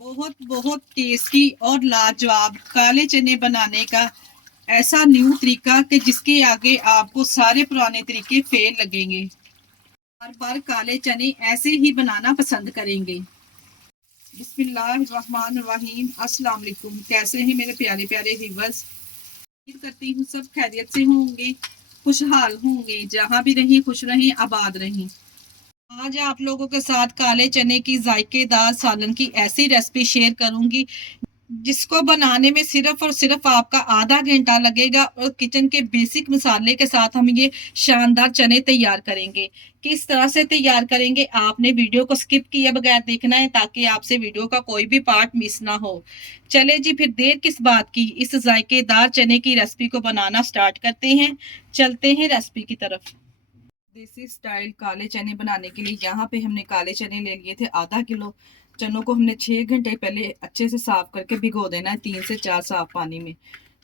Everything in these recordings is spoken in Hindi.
बहुत बहुत टेस्टी और लाजवाब काले चने बनाने का ऐसा न्यू तरीका कि जिसके आगे आपको सारे पुराने तरीके फेल लगेंगे। बार बार काले चने ऐसे ही बनाना पसंद करेंगे। बिस्मिल्लाहिर्रहमानिर्रहीम। अस्सलाम वालेकुम। कैसे हैं मेरे प्यारे प्यारे व्यूअर्स? उम्मीद करती हूँ सब खैरियत से होंगे, खुशहाल होंगे। जहाँ भी रहें खुश रहें, आबाद रहें। आज आप लोगों के साथ काले चने की जायकेदार सालन की ऐसी रेसिपी शेयर करूंगी जिसको बनाने में सिर्फ और सिर्फ आपका आधा घंटा लगेगा और किचन के बेसिक मसाले के साथ हम ये शानदार चने तैयार करेंगे। किस तरह से तैयार करेंगे आपने वीडियो को स्किप किए बगैर देखना है ताकि आपसे वीडियो का कोई भी पार्ट मिस ना हो। चले जी, फिर देर किस बात की, इस जायकेदार चने की रेसिपी को बनाना स्टार्ट करते हैं। चलते हैं रेसिपी की तरफ। देसी स्टाइल काले चने बनाने के लिए यहाँ पे हमने काले चने ले लिए थे आधा किलो। चनों को हमने 6 घंटे पहले अच्छे से साफ करके भिगो देना है 3 से 4 साफ पानी में।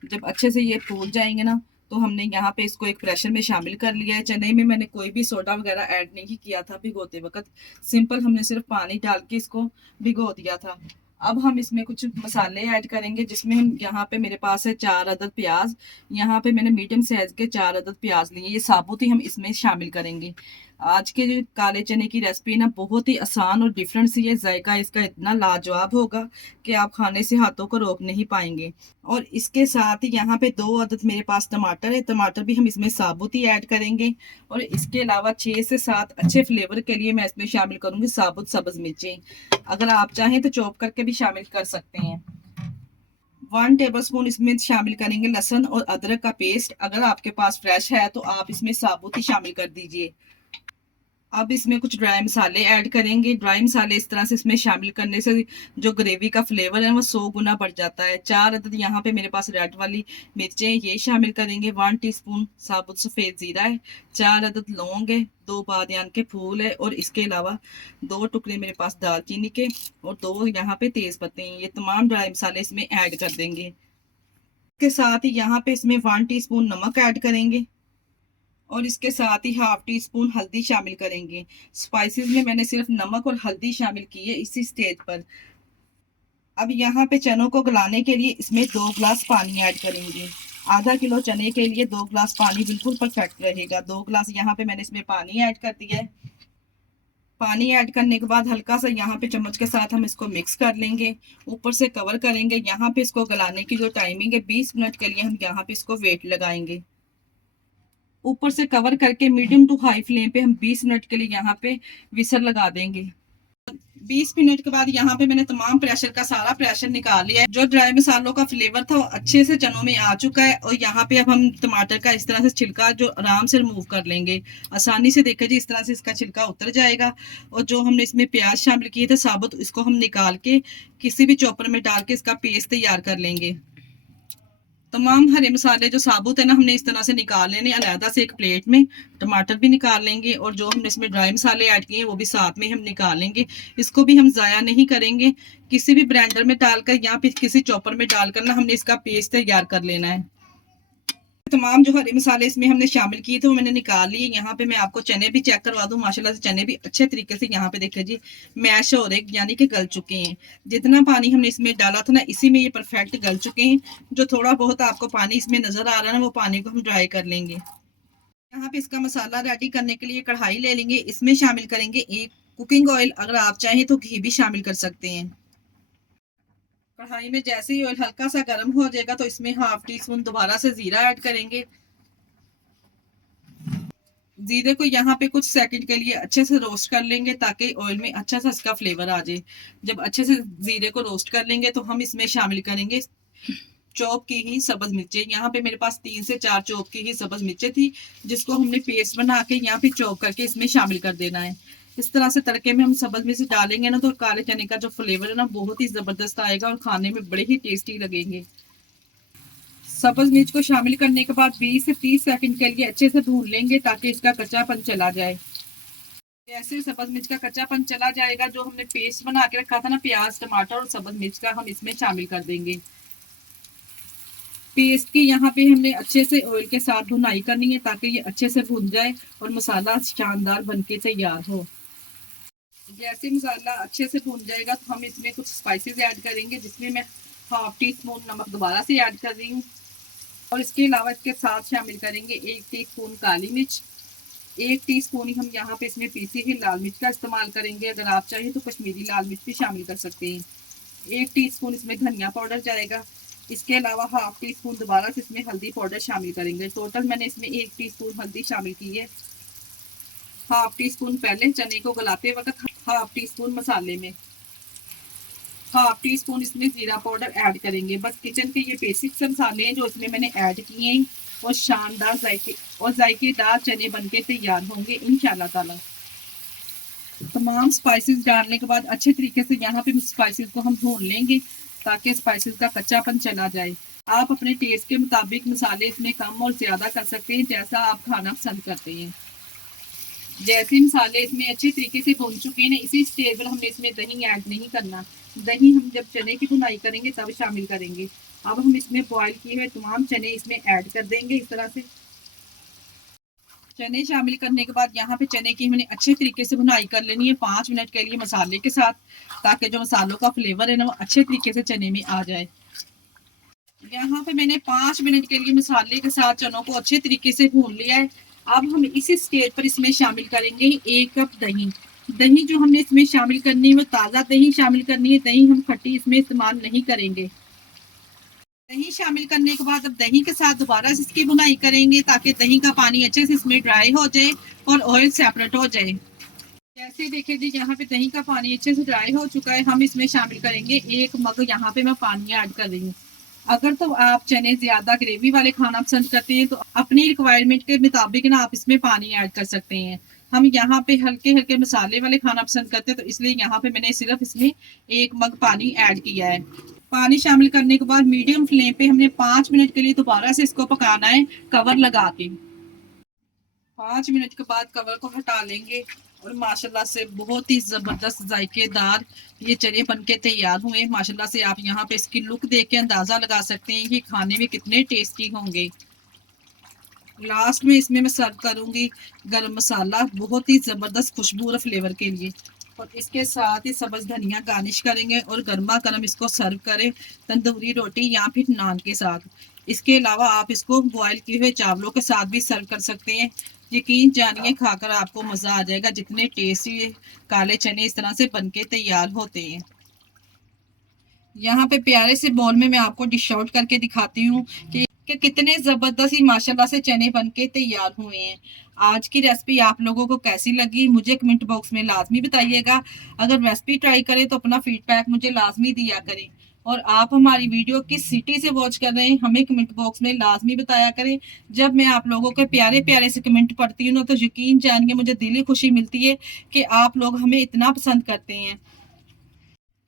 जब अच्छे से ये फूल जाएंगे ना, तो हमने यहाँ पे इसको एक प्रेशर में शामिल कर लिया है। चने में मैंने कोई भी सोडा वगैरह ऐड नहीं किया था भिगोते वक्त, सिंपल हमने सिर्फ पानी डाल के इसको भिगो दिया था। अब हम इसमें कुछ मसाले ऐड करेंगे, जिसमें हम यहाँ पे मेरे पास है 4 अदद प्याज। यहाँ पे मैंने मीडियम साइज के 4 अदद प्याज लिए, ये साबुत ही हम इसमें शामिल करेंगे। आज के जो काले चने की रेसिपी ना बहुत ही आसान और डिफरेंट सी है। जायका इसका इतना लाजवाब होगा कि आप खाने से हाथों को रोक नहीं पाएंगे। और इसके साथ ही यहाँ पे 2 अदद मेरे पास टमाटर है, टमाटर भी हम इसमें साबुत ही ऐड करेंगे। और इसके अलावा 6 से 7 अच्छे फ्लेवर के लिए मैं इसमें शामिल करूंगी साबुत सब्ज मिर्चें। अगर आप चाहें तो चॉप करके भी शामिल कर सकते हैं। 1 टेबल स्पून इसमें शामिल करेंगे लहसुन और अदरक का पेस्ट। अगर आपके पास फ्रेश है तो आप इसमें साबुत ही शामिल कर दीजिए। अब इसमें कुछ ड्राई मसाले ऐड करेंगे। ड्राई मसाले इस तरह से इसमें शामिल करने से जो ग्रेवी का फ्लेवर है वो 100 गुना बढ़ जाता है। 4 अदद यहाँ पे मेरे पास रेड वाली मिर्चें, ये शामिल करेंगे। 1 टीस्पून साबुत सफ़ेद ज़ीरा है। 4 अदद लौंग है। 2 बादियान के फूल है। और इसके अलावा 2 टुकड़े मेरे पास दालचीनी के और 2 यहाँ पे तेज पत्ते हैं। ये तमाम ड्राई मसाले इसमें ऐड कर देंगे। इसके साथ ही यहाँ पे इसमें 1 टीस्पून नमक ऐड करेंगे और इसके साथ ही हाफ टी स्पून हल्दी शामिल करेंगे। स्पाइसेस में मैंने सिर्फ नमक और हल्दी शामिल की है इसी स्टेज पर। अब यहाँ पे चनों को गलाने के लिए इसमें 2 ग्लास पानी ऐड करेंगे। आधा किलो चने के लिए 2 ग्लास पानी बिल्कुल परफेक्ट रहेगा। 2 ग्लास यहाँ पे मैंने इसमें पानी ऐड कर दिया है। पानी ऐड करने के बाद हल्का सा यहाँ पे चम्मच के साथ हम इसको मिक्स कर लेंगे, ऊपर से कवर करेंगे। यहाँ पे इसको गलाने की जो टाइमिंग है 20 मिनट के लिए हम यहाँ पे इसको वेट लगाएंगे। ऊपर से कवर करके मीडियम टू हाई फ्लेम पे हम 20 मिनट के लिए यहाँ पे विसल लगा देंगे। 20 मिनट के बाद यहाँ पे मैंने तमाम प्रेशर का सारा प्रेशर निकाल लिया है। जो ड्राई मसालों का फ्लेवर था वो अच्छे से चनों में आ चुका है। और यहाँ पे अब हम टमाटर का इस तरह से छिलका जो आराम से रिमूव कर लेंगे। आसानी से देखा जी, इस तरह से इसका छिलका उतर जाएगा। और जो हमने इसमें प्याज शामिल किए थे साबुत, इसको हम निकाल के किसी भी चॉपर में डाल के इसका पेस्ट तैयार कर लेंगे। तमाम हरे मसाले जो साबुत है ना, हमने इस तरह से निकाल लेने अलहदा से एक प्लेट में। टमाटर भी निकाल लेंगे और जो हमने इसमें ड्राई मसाले ऐड किए हैं वो भी साथ में हम निकाल लेंगे। इसको भी हम ज़ाया नहीं करेंगे, किसी भी ब्लेंडर में डालकर या फिर किसी चॉपर में डालकर ना हमने इसका पेस्ट तैयार कर लेना है। तमाम जो हरे मसाले इसमें हमने शामिल किए थे वो मैंने निकाल लिए। यहाँ पे मैं आपको चने भी चेक करवा दूं। माशाल्लाह से चने भी अच्छे तरीके से यहाँ पे देखिए जी मैश हो रहे, यानी कि गल चुके हैं। जितना पानी हमने इसमें डाला था ना, इसी में ये परफेक्ट गल चुके हैं। जो थोड़ा बहुत आपको पानी इसमें नजर आ रहा है ना, वो पानी को हम ड्राई कर लेंगे। यहाँ पे इसका मसाला रेडी करने के लिए कढ़ाई ले लेंगे। इसमें शामिल करेंगे 1 कुकिंग ऑयल। अगर आप चाहें तो घी भी शामिल कर सकते हैं। कढ़ाई में जैसे ही ऑयल हल्का सा गर्म हो जाएगा तो इसमें हाफ टी स्पून दोबारा से जीरा ऐड करेंगे। जीरे को यहाँ पे कुछ सेकंड के लिए अच्छे से रोस्ट कर लेंगे ताकि ऑयल में अच्छा सा इसका फ्लेवर आ जाए। जब अच्छे से जीरे को रोस्ट कर लेंगे तो हम इसमें शामिल करेंगे चॉप की ही सब्ज मिर्चें। यहाँ पे मेरे पास 3 से 4 चॉप की ही सब्ज मिर्चें थी, जिसको हमने पेस्ट बना के यहाँ पे चॉप करके इसमें शामिल कर देना है। इस तरह से तड़के में हम सब्ज मिर्च डालेंगे ना, तो काले चने का जो फ्लेवर है ना बहुत ही जबरदस्त आएगा और खाने में बड़े ही टेस्टी लगेंगे। सब्ज मिर्च को शामिल करने के बाद 20 से 30 सेकंड के लिए अच्छे से भून लेंगे ताकि इसका कच्चापन चला जाए। जैसे सब्ज मिर्च का कच्चापन चला जाएगा, जो हमने पेस्ट बना के रखा था ना प्याज टमाटर और सब्ज मिर्च का, हम इसमें शामिल कर देंगे। पेस्ट की यहाँ पे हमने अच्छे से ऑयल के साथ भुनाई करनी है ताकि ये अच्छे से भुन जाए और मसाला शानदार बनके तैयार हो। जैसे मसाला अच्छे से भून जाएगा तो हम इसमें कुछ स्पाइसेस ऐड करेंगे, जिसमें मैं हाफ टी स्पून नमक दोबारा से ऐड कर रही हूँ। और इसके अलावा इसके साथ शामिल करेंगे 1 टीस्पून काली मिर्च, 1 टीस्पून ही हम यहाँ पे इसमें पीसी हुई लाल मिर्च का इस्तेमाल करेंगे। अगर आप चाहें तो कश्मीरी लाल मिर्च भी शामिल कर सकते हैं। 1 टीस्पून इसमें धनिया पाउडर जाएगा। इसके अलावा हाफ टी स्पून दोबारा से इसमें हल्दी पाउडर शामिल करेंगे। टोटल मैंने इसमें 1 टीस्पून हल्दी शामिल की है। हाफ टी स्पून पहले चने को गलाते वक्त हाफ टी स्पून मसाले में, हाफ टी स्पून इसमें जीरा पाउडर ऐड करेंगे। बस किचन के ये बेसिक से मसाले हैं जो इसमें मैंने ऐड किए हैं, और शानदार जायकेदार चने बनके तैयार होंगे इंशाल्लाह ताला। तमाम स्पाइसेस डालने के बाद अच्छे तरीके से यहाँ पे स्पाइसेस को हम भून लेंगे, ताकि स्पाइसेस का कच्चापन चला जाए। आप अपने टेस्ट के मुताबिक मसाले इसमें कम और ज्यादा कर सकते हैं, जैसा आप खाना पसंद करते हैं। जैसे मसाले इसमें अच्छी तरीके से भून चुके हैं, इसी स्टेज पर हमने इसमें दही ऐड नहीं करना। दही हम जब चने की भुनाई करेंगे तब शामिल करेंगे। अब हम इसमें बॉईल किए हुए तमाम चने इसमें ऐड कर देंगे। इस तरह से चने शामिल करने के बाद यहाँ पे चने की हमने अच्छे तरीके से भुनाई कर लेनी है 5 मिनट के लिए मसाले के साथ, ताकि जो मसालों का फ्लेवर है ना वो अच्छे तरीके से चने में आ जाए। यहाँ पे मैंने 5 मिनट के लिए मसाले के साथ चनों को अच्छे तरीके से भून लिया है। अब हम इसी स्टेज पर इसमें शामिल करेंगे 1 कप दही। दही जो हमने इसमें शामिल करनी है वो ताज़ा दही शामिल करनी है। दही हम खट्टी इसमें इस्तेमाल नहीं करेंगे। दही शामिल करने के बाद अब दही के साथ दोबारा से इसकी भुनाई करेंगे, ताकि दही का पानी अच्छे से इसमें ड्राई हो जाए और ऑयल सेपरेट हो जाए। जैसे देखिए जी, यहाँ पे दही का पानी अच्छे से ड्राई हो चुका है। हम इसमें शामिल करेंगे 1 मग, यहाँ पे मैं पानी ऐड कर रही हूँ। अगर तो आप चने ज्यादा ग्रेवी वाले खाना पसंद करते हैं तो अपनी रिक्वायरमेंट के मुताबिक ना आप इसमें पानी ऐड कर सकते हैं। हम यहाँ पे हल्के हल्के मसाले वाले खाना पसंद करते हैं, तो इसलिए यहाँ पे मैंने सिर्फ इसमें 1 मग पानी ऐड किया है। पानी शामिल करने के बाद मीडियम फ्लेम पे हमने 5 मिनट के लिए दोबारा से इसको पकाना है, कवर लगा के। 5 मिनट के बाद कवर को हटा लेंगे और माशाल्लाह से बहुत ही ज़बरदस्त जायकेदार ये चने बनके तैयार हुए। माशाल्लाह से आप यहाँ पे इसकी लुक देख के अंदाज़ा लगा सकते हैं कि खाने में कितने टेस्टी होंगे। लास्ट में इसमें मैं सर्व करूँगी गरम मसाला, बहुत ही ज़बरदस्त खुशबू और फ्लेवर के लिए। और इसके साथ ही सब्ज़ धनिया गार्निश करेंगे और गर्मा गर्म इसको सर्व करें तंदूरी रोटी या फिर नान के साथ। इसके अलावा आप इसको बॉयल किए हुए चावलों के साथ भी सर्व कर सकते हैं। यकीन जानिए, खाकर आपको मज़ा आ जाएगा। जितने टेस्टी काले चने इस तरह से बनके तैयार होते हैं। यहाँ पे प्यारे से बॉल में मैं आपको डिश आउट करके दिखाती हूँ कि कितने ज़बरदस्त ही माशाल्लाह से चने बनके तैयार हुए हैं। आज की रेसिपी आप लोगों को कैसी लगी मुझे कमेंट बॉक्स में लाजमी बताइएगा। अगर रेसिपी ट्राई करें तो अपना फीडबैक मुझे लाजमी दिया करें। और आप हमारी वीडियो किस सिटी से वॉच कर रहे हैं हमें कमेंट बॉक्स में लाजमी बताया करें। जब मैं आप लोगों के प्यारे प्यारे से कमेंट पढ़ती हूँ ना, तो यकीन जानिए मुझे दिली खुशी मिलती है कि आप लोग हमें इतना पसंद करते हैं।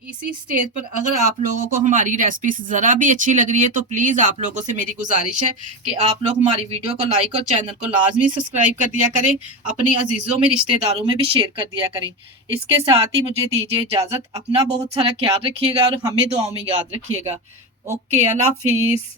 इसी स्टेज पर अगर आप लोगों को हमारी रेसिपी ज़रा भी अच्छी लग रही है तो प्लीज़ आप लोगों से मेरी गुजारिश है कि आप लोग हमारी वीडियो को लाइक और चैनल को लाजमी सब्सक्राइब कर दिया करें। अपनी अजीज़ों में रिश्तेदारों में भी शेयर कर दिया करें। इसके साथ ही मुझे दीजिए इजाज़त। अपना बहुत सारा ख्याल रखिएगा और हमें दुआओं में याद रखिएगा। ओके, अल्लाह हाफिज़।